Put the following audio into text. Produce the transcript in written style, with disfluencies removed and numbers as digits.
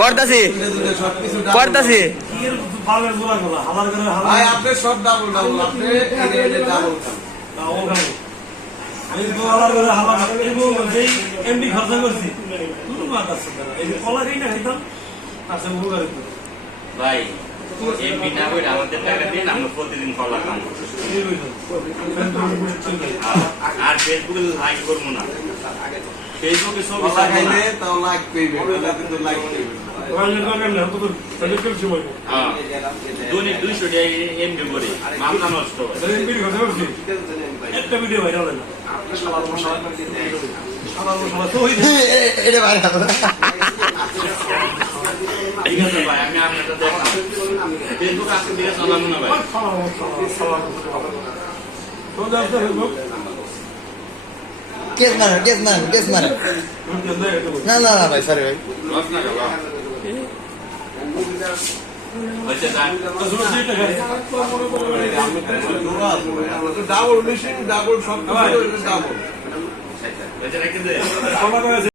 করতাছি করতাছি ভাই আপনি সব ডাবল ডাবল আপনি ডাবল আমি এমডি খরচা করছি কলা খাই না খাইতাম আচ্ছা ভাই এমপি না করে আমাদের টাকা দিন আমরা প্রতিদিন কলা খাবো আর ফেসবুকে লাইক করবো না ফেসবুকে ছবি খাইলে তাও লাইক পেইবে কিন্তু লাইক পেইবে দৈনিক 200 টাকা এমবি করে মাথা নষ্ট একটা ভিডিও ভাইরাল হয় না এটা ভাই ঠিক আছে ভাই আমি আপনারটা দেখলাম ফেসবুক আজকে দিকে চালাবো না ভাই কেস মারেন না না না ভাই সরি ভাই লস না গেল আচ্ছা ডাবল মেশিন ডাবল সব ডাবল রেখে দে